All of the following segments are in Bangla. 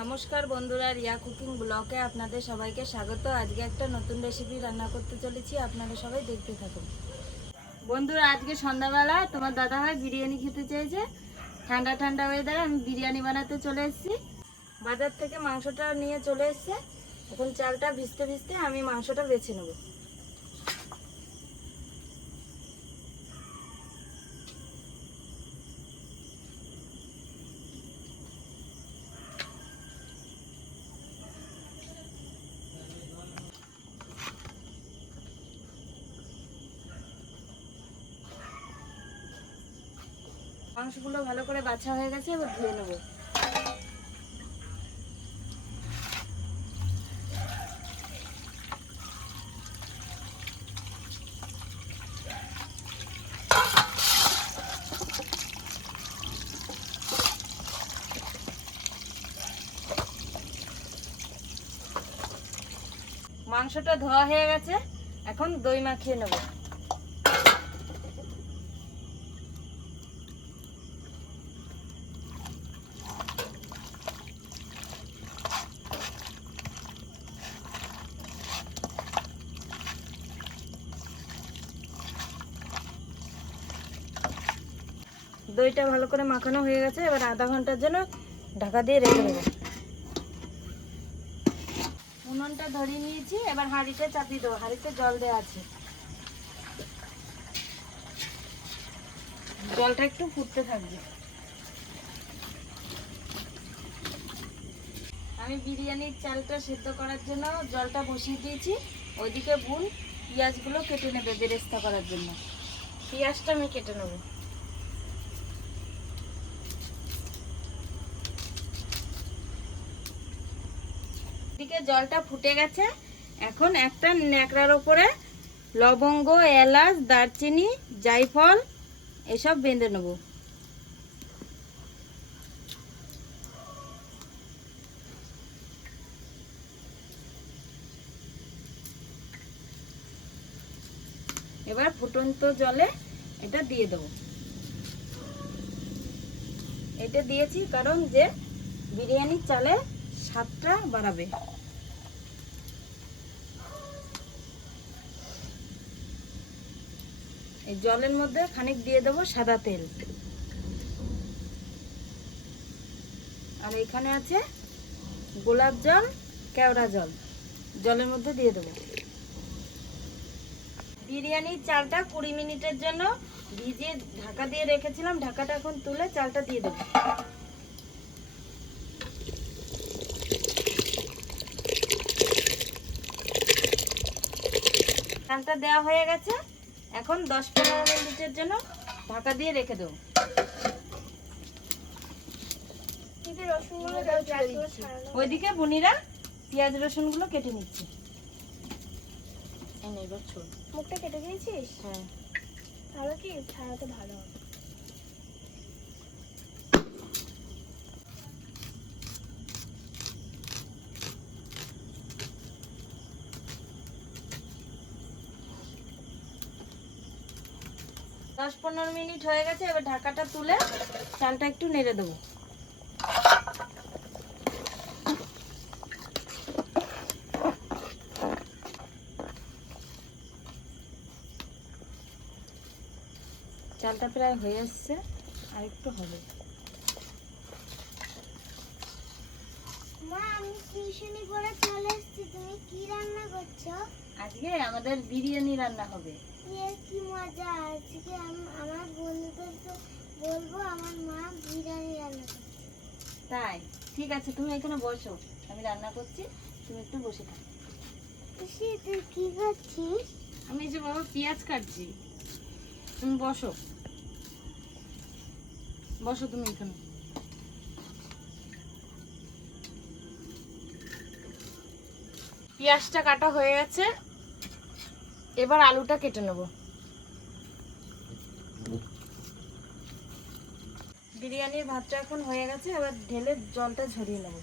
নমস্কার বন্ধুরা, রিয়া কুকিং ব্লকে আপনাদের সবাইকে স্বাগত। আজকে একটা নতুন রেসিপি রান্না করতে চলেছি, আপনারা সবাই দেখতে থাকুন। বন্ধুরা, আজকে সন্ধ্যাবেলা তোমার দাদা ভাই বিরিয়ানি খেতে চেয়েছে। ঠান্ডা ঠান্ডা ওয়েদারে আমি বিরিয়ানি বানাতে চলে এসেছি। বাজার থেকে মাংসটা নিয়ে চলে এসছে। এখন চালটা ভিজতে ভিজতে আমি মাংসটা বেছে নেব। মাংসগুলো ভালো করে বাছা হয়ে গেছে, এবার ধুয়ে নেব। মাংসটা ধোয়া হয়ে গেছে, এখন দই মাখিয়ে নেব। দইটা ভালো করে মাখানো হয়ে গেছে, এবার আধা ঘণ্টার জন্য ঢাকা দিয়ে রেখে দেবো। উনুনটা ধরিয়ে নিয়েছি, এবার হাঁড়িটা চাপিয়ে দেবো, হাঁড়িতে জল দেওয়া আছে। জলটা একটু ফুটতে থাকবে। আমি বিরিয়ানির চালটা সেদ্ধ করার জন্য জলটা বসিয়ে দিয়েছি, ওইদিকে ভুল, পেঁয়াজগুলো কেটে নেবে বেরেস্তা করার জন্য। পেঁয়াজটা আমি কেটে নেব। দিকে জলটা ফুটে গেছে। এখন একটা ন্যাকড়ার ওপরে লবঙ্গ, এলাচ, দারচিনি, জায়ফল এসব বেঁধে নেব। এবার ফুটন্ত জলে এটা দিয়ে দেবো। এটা দিয়েছি কারণ যে বিরিয়ানির চালে স্বাদটা বাড়াবে। এই জলের মধ্যে খানিক দিয়ে দেবো সাদা তেল। আর এখানে আছে গোলাপ জল, কেওড়া জল। জলের মধ্যে দিয়ে দেবো। বিরিয়ানির চালটা কুড়ি মিনিটের জন্য ভিজিয়ে ঢাকা দিয়ে রেখেছিলাম। ঢাকাটা এখন তুলে চালটা দিয়ে দেবো। চালটা দেওয়া হয়ে গেছে। এখন দশ পনেরো মিনিটের জন্য ঢাকা দিয়ে রেখে দেবো। ওইদিকে বুনিরা পেঁয়াজ রসুনগুলো কেটে নিচ্ছে। মুখটা কেটে দিয়েছিস? হ্যাঁ। তাহলে কি? ছাড়াতে ভালো হবে। দশ পনেরো মিনিট হয়ে গেছে এবার ঢাকাটা তুলে চালটা একটু নেড়ে দেবো। চালটা প্রায় হয়ে আসছে আর একটু হবে। মা আমি টিউশনি করে চলে এসেছি তুমি কি রান্না করছ? আজকে আমাদের বিরিয়ানি রান্না হবে। কি মজা? আজকে আম- আমার বন্ধুদেরকে বলব আমার মা বিরিয়ানি রান্না তাই? ঠিক আছে তুমি এখানে বসো। আমি রান্না করছি তুমি একটু বসে থাকো। খুশি তুই কি করছিস? আমি এই যে বাবা পেঁয়াজ কাটছি। তুমি বসো। বসো তুমি এখানে। পেঁয়াজটা কাটা হয়ে গেছে। এবার আলুটা কেটে নেব। বিরিয়ানির ভাতটা এখন হয়ে গেছে, এবার ঢেলে জলটা ঝরিয়ে নেব।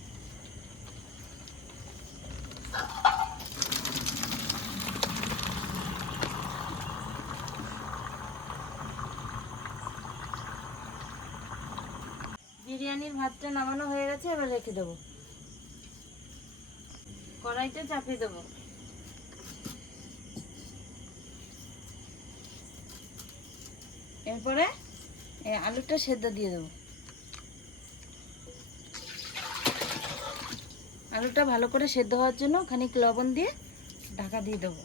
বিরিয়ানির ভাতটা নামানো হয়ে গেছে, এবার রেখে দেবো। কড়াইতে চাপিয়ে দেবো। এরপরে এই আলুটা সেদ্ধ দিয়ে দেবো। আলুটা ভালো করে সেদ্ধ হওয়ার জন্য খানিক লবণ দিয়ে ঢাকা দিয়ে দেবো।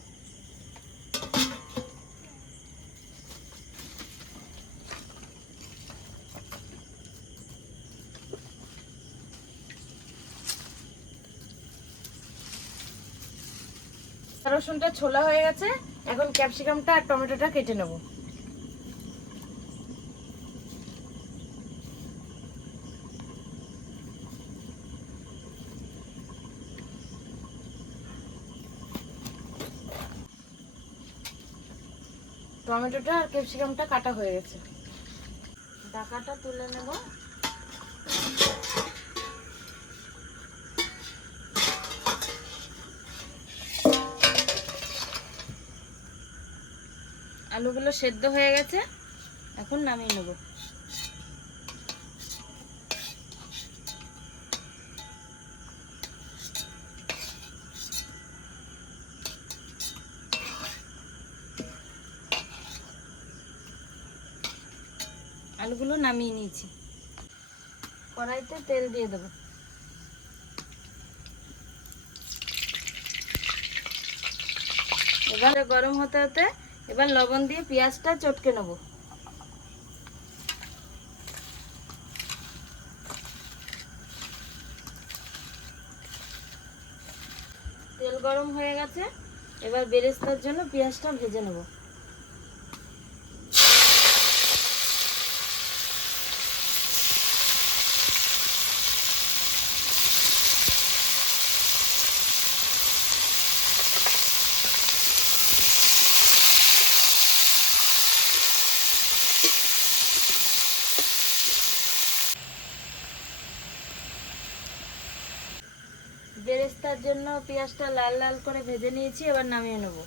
রসুনটা ছোলা হয়ে গেছে, এখন ক্যাপসিকামটা আর টমেটোটা কেটে নেব। টমেটোটা আর ক্যাপসিকামটা কাটা হয়ে গেছে। ডাকাটা তুলে নেব। আলুগুলো সেদ্ধ হয়ে গেছে, এখন নামিয়ে নেব। আলুগুলো নামিয়ে নিয়েছি। কড়াইতে তেল দিয়ে দেবো। এবারে গরম হতে হতে এবার লবণ দিয়ে পেঁয়াজটা চটকে নেব। তেল গরম হয়ে গেছে, এবার বেরেস্তার জন্য পেঁয়াজটা ভেজে নেব। বেরেস্তার জন্য পেঁয়াজটা লাল লাল করে ভেজে নিয়েছি, এবার নামিয়ে নেব।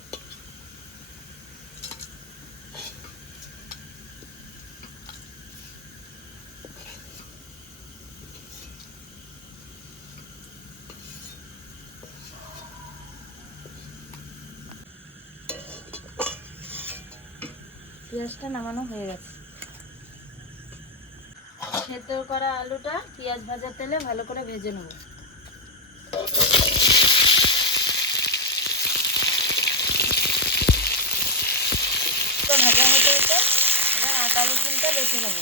পেঁয়াজটা নামানো হয়ে গেছে। সেদ্ধ করা আলুটা পেঁয়াজ ভাজা তেলে ভালো করে ভেজে নেব তো ভাজা হতে হতে এবার আদা রসুনটা বেছে নেব।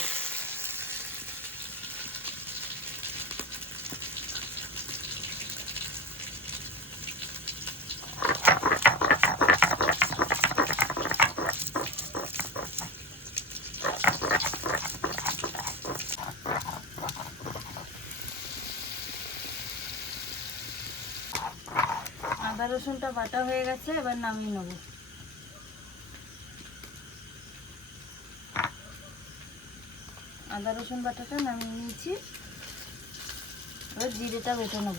আদা রসুনটা বাটা হয়ে গেছে এবার নামিয়ে নেব আদা রসুন বাটাটা নামিয়ে নিয়েছি। এবার জিরেটা বেটে নেব।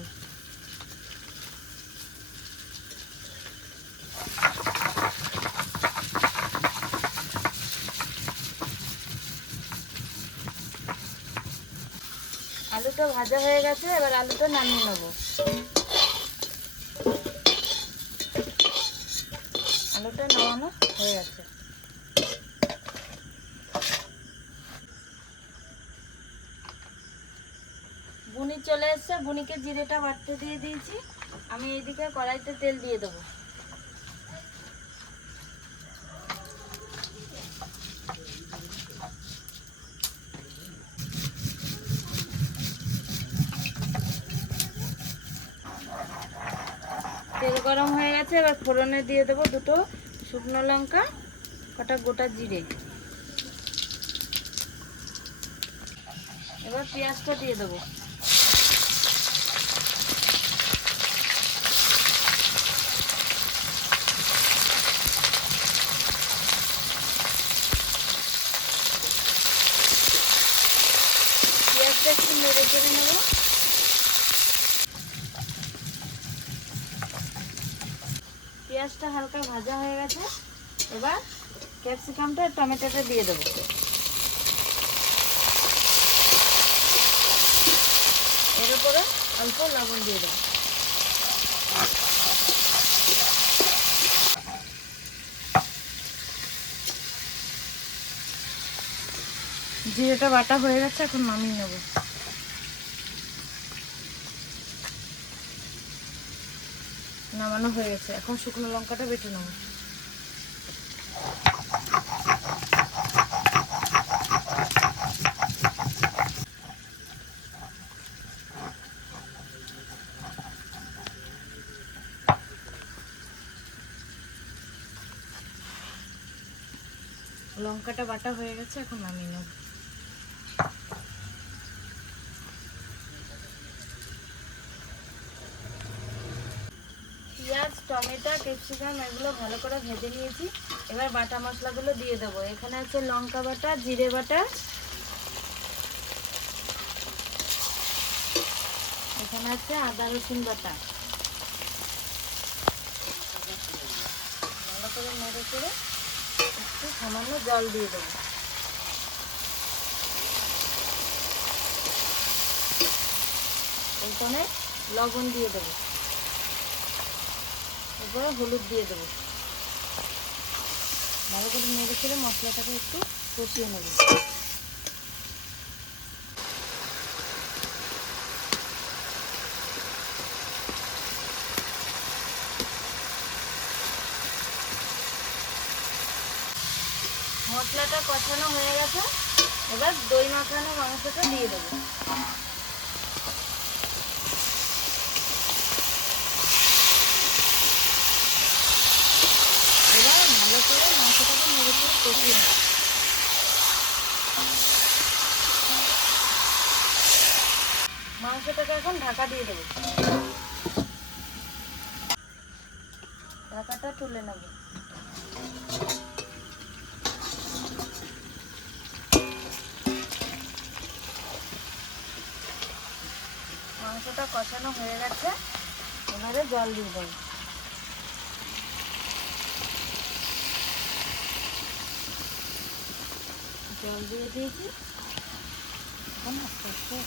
আলুটা ভাজা হয়ে গেছে, এবার আলুটা নামিয়ে নেব। আলুটা নামানো হয়ে গেছে বুনি চলে এসছে বুনিকে জিরেটা বাটতে দিয়ে দিয়েছি। আমি এইদিকে কড়াইতে তেল দিয়ে দেবো। তেল গরম হয়ে গেছে, এবার ফোড়নে দিয়ে দেবো দুটো শুকনো লঙ্কা, কটা গোটা জিরে। এবার পেঁয়াজটা দিয়ে দেবো। পেঁয়াজ নেব। পেঁয়াজটা হালকা ভাজা হয়ে গেছে। এবার ক্যাপসিকামটা টমেটোটা দিয়ে দেবো। এর উপরে অল্প লবণ দিয়ে দেবো। জিরেটা বাটা হয়ে গেছে, এখন নামিয়ে নেব। নামানো হয়ে গেছে। এখন শুকনো লঙ্কাটা বেটে নেব। লঙ্কাটা বাটা হয়ে গেছে, এখন নামিয়ে নেব পেঁয়াজ টমেটো, ক্যাপসিকাম এগুলো ভালো করে ভেজে নিয়েছি। এবার বাটা মশলাগুলো দিয়ে দেবো। এখানে আছে লঙ্কা বাটা, জিরে বাটা। এখানে আছে আদা, রসুন বাটা। ভালো করে নেড়ে করে একটু সামান্য জল দিয়ে দেবো। এখানে লবণ দিয়ে দেবো। এরপরে হলুদ দিয়ে দেবো। ভালো করে নেড়ে চেড়ে মশলাটাকে একটু কষিয়ে নেব। মশলাটা কষানো হয়ে গেছে। এবার দই মাখানো মাংসটা দিয়ে দেবো এবার ভালো করে মাংসটাকে নেড়ে চেড়ে কষিয়ে নেব মাংসটাকে এখন ঢাকা দিয়ে দেবো। ঢাকাটা তুলে নেব। মাংসটা কষানো হয়ে গেছে, এবারে জল দিয়ে দেবো। জল দিয়ে দিয়েছি। এখন আস্তে আস্তে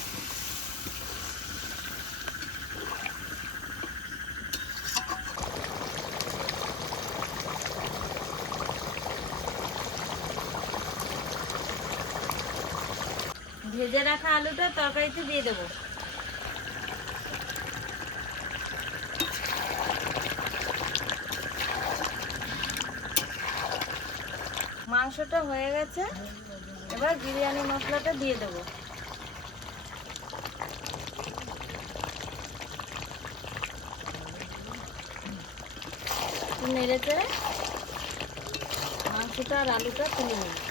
ভেজে রাখা আলুটা তরকারিতে দিয়ে দেবো। মাংসটা হয়ে গেছে। এবার বিরিয়ানি মশলাটা দিয়ে দেবো। নেড়ে চেড়ে মাংসটা আর আলুটা তুলে নেব।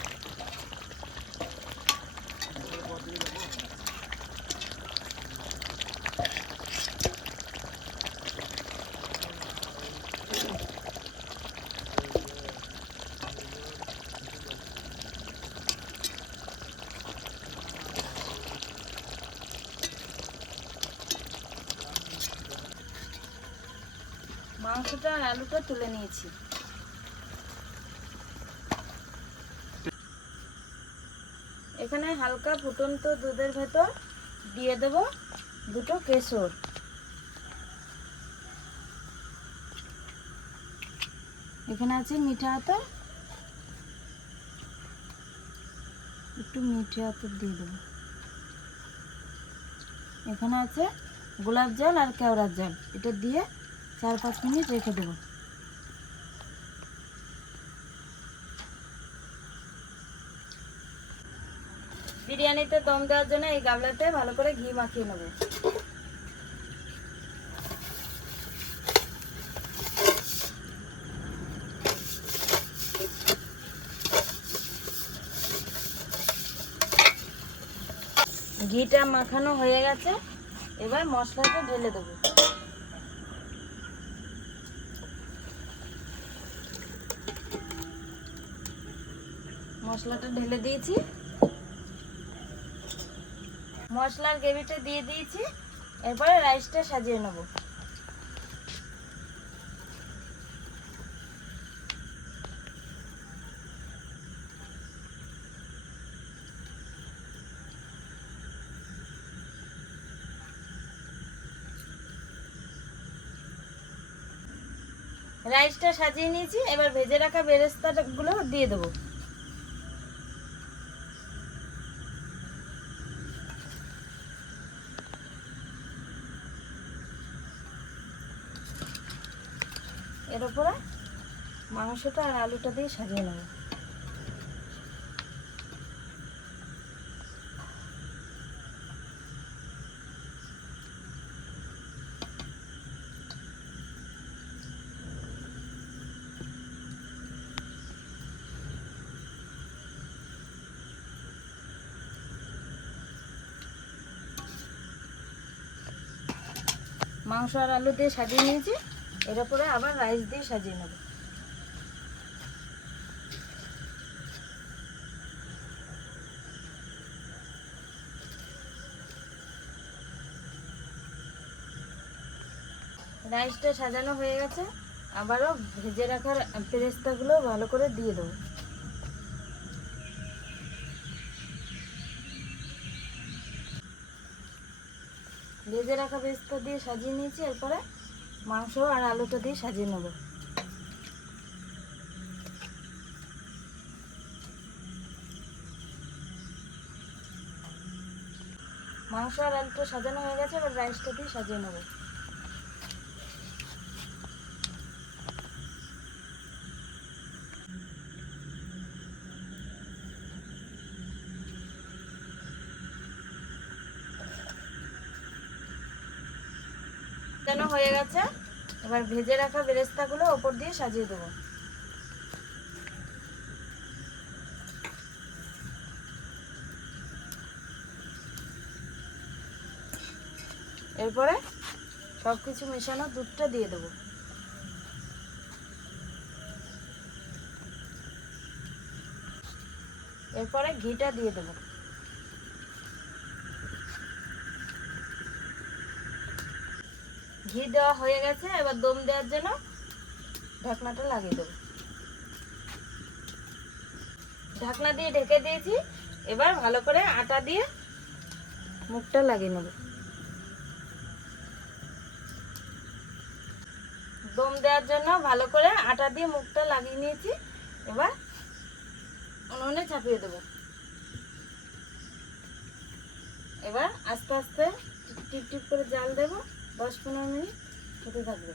মাংসটা আলুটা তুলে নিয়েছি। এখানে হালকা ফুটন্ত দুধের ভেতর দিয়ে দেব দুটো কেশর। এখানে আছে মিঠা আতর। একটু মিঠে আতর দিয়ে দেবো। এখানে আছে গোলাপ জল আর কেওড়ার জল। এটা দিয়ে চার, পাঁচ মিনিট রেখে দেবো। বিরিয়ানিতে দম দেওয়ার জন্য এই গামলাতে ভালো করে ঘি মাখিয়ে নেব। ঘিটা মাখানো হয়ে গেছে। এবার মশলাটা ঢেলে দেবো। মশলাটা ঢেলে দিয়েছি। মশলার গ্রেভিটা দিয়ে দিয়েছি। এরপরে রাইসটা সাজিয়ে নেব। রাইসটা সাজিয়ে নিয়েছি। এবার ভেজে রাখা বেরেস্তাগুলো দিয়ে দেবো। এর উপরে মাংসটা আর আলুটা দিয়ে সাজিয়ে নেব। মাংস আর আলু দিয়ে সাজিয়ে নিয়েছি। এর উপরে আবার রাইস দিয়ে সাজিয়ে নেব। রাইসটা সাজানো হয়ে গেছে, আবারও ভেজে রাখার পেরেস্তাগুলো ভালো করে দিয়ে দেবো। ভেজে রাখা পেস্তা দিয়ে সাজিয়ে নিয়েছি, এরপরে মাংস আর আলুটা দিয়ে সাজিয়ে নেব। মাংস আর আলুটা সাজানো হয়ে গেছে, এবার রাইসটা দিয়ে সাজিয়ে নেব। সাজানো হয়ে গেছে। এবার ভেজে রাখা বেরেস্তাগুলো ওপর দিয়ে সাজিয়ে দেবো। এরপরে সব কিছু মেশানো দুধটা দিয়ে দেবো। এরপরে ঘিটা দিয়ে দেবো। ঘি দেওয়া হয়ে গেছে, এবার দম দেওয়ার জন্য ঢাকনাটা লাগিয়ে দেবো। ঢাকনা দিয়ে ঢেকে দিয়েছি, এবার ভালো করে আটা দিয়ে মুখটা লাগিয়ে নেব। দম দেওয়ার জন্য ভালো করে আটা দিয়ে মুখটা লাগিয়ে নিয়েছি, এবার উনুনে চাপিয়ে দেবো। এবার আস্তে আস্তে টিপ টিপ করে জাল দেবো। দশ পনেরো মিনিট হতে থাকবে।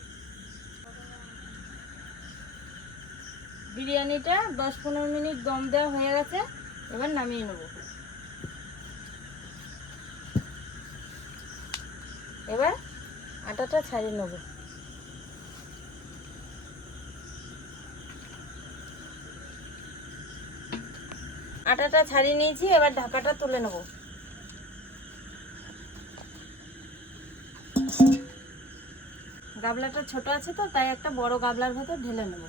বিরিয়ানিটা দশ পনেরো মিনিট দম দেওয়া হয়ে গেছে, এবার নামিয়ে নেব। এবার আটাটা ছাড়িয়ে নেব। আটাটা ছাড়িয়ে নিয়েছি, এবার ঢাকাটা তুলে নেব। গাবলাটা ছোট আছে তো, তাই একটা বড় গাবলার ভেতর ঢেলে নেব।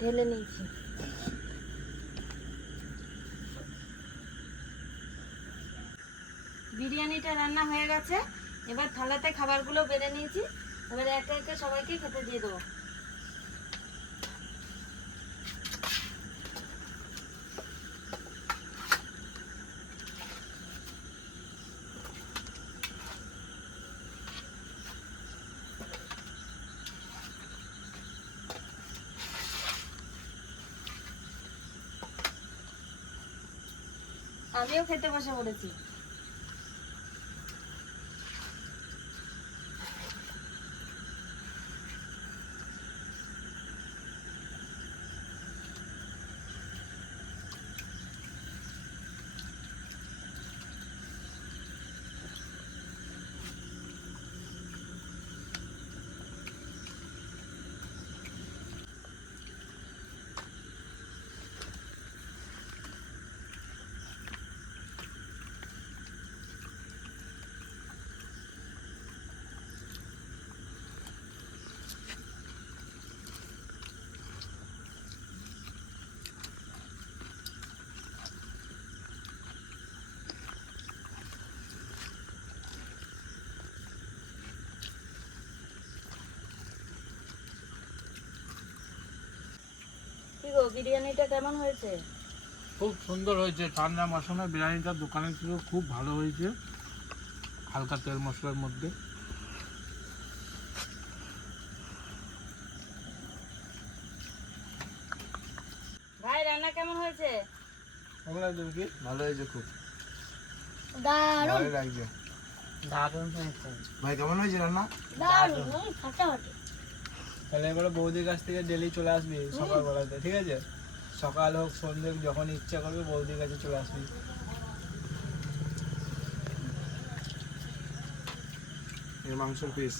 ঢেলে নিয়েছি। বিরিয়ানিটা রান্না হয়ে গেছে, এবার থালাতে খাবারগুলো বেড়ে নিয়েছি, এবার একে একে সবাইকে খেতে দিয়ে দেবো। আমিও খেতে বসে পড়েছি। বিরিয়ানিটা কেমন হয়েছে? খুব সুন্দর হয়েছে। ঠান্ডা মশলা বিরিয়ানিটা দোকানের থেকে খুব ভালো হয়েছে। হালকা তেল মশলার মধ্যে। ভাই রান্না কেমন হয়েছে? কেমন লাগছে কি ভালো হয়েছে খুব। দারুণ। ভালো লাগছে। দারুণ হয়েছে। ভাই কেমন হয়েছে রান্না? দারুণ ফাটাফাটি। তাহলে এবারে বৌদির কাছ থেকে ডেলি চলে আসবি সকালবেলাতে, ঠিক আছে? সকাল হোক সন্ধ্যে যখন ইচ্ছা করবে বৌদির কাছে চলে আসবি। মাংসের পিস